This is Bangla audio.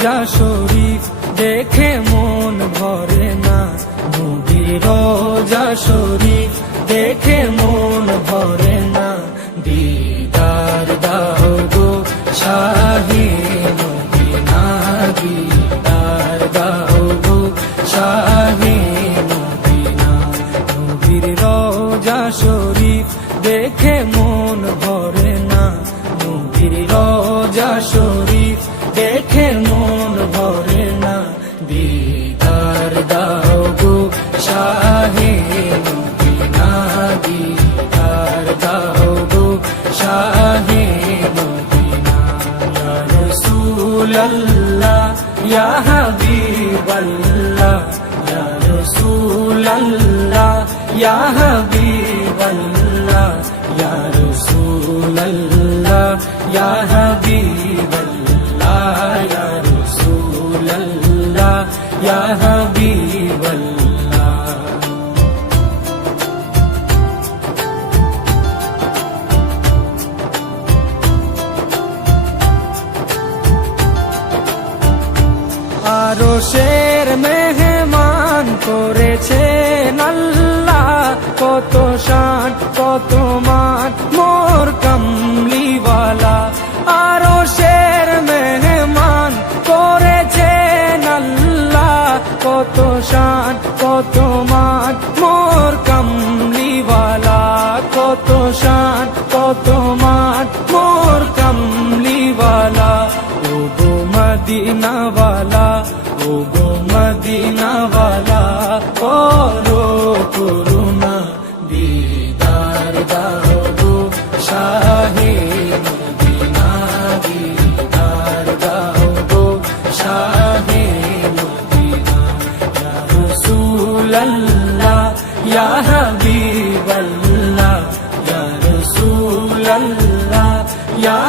রোজা শরীফ দেখে মন ভরে না, নবীর রোজা শরীফ দেখে মন ভরে না। দিদার দাও গো শাহে মদিনা, দিদার দাও গো শাহে মদিনা। নবীর রোজা শরীফ দেখে মন ভরে না, নবীর রোজা শরীফ দেখে মন ভরে না। দিদার দাও গো শাহে মদিনা, দিদার দাও গো শাহে মদিনা। ইয়া রাসূলাল্লাহ ইয়া হাবিবাল্লাহ, ইয়া রাসূলাল্লাহ ইয়া হাবিবাল্লাহ, ইয়া রাসূলাল্লাহ ইয়া হাবিবাল্লাহ, ইয়া রাসূলাল্লাহ ইয়া হাবিবাল্লাহ। আরশের মেহমান করেছেন আল্লাহ, কত শান কত মান মোর কামলিওয়ালা। আরশের মেহমান করেছেন আল্লাহ, কত শান কত মান মোর কামলিওয়ালা, কত শান কত মান মোর কামলিওয়ালা। ও গো মদিনাওয়ালা, ও গো মদিনাওয়ালা, করো করুণা, দিদার দাও গো শাহে মদিনা, দিদার দাও গো শাহে মদিনা। ইয়া রাসূলাল্লাহ ইয়া হাবিবাল্লাহ, ইয়া রাসূলাল্লাহ ইয়া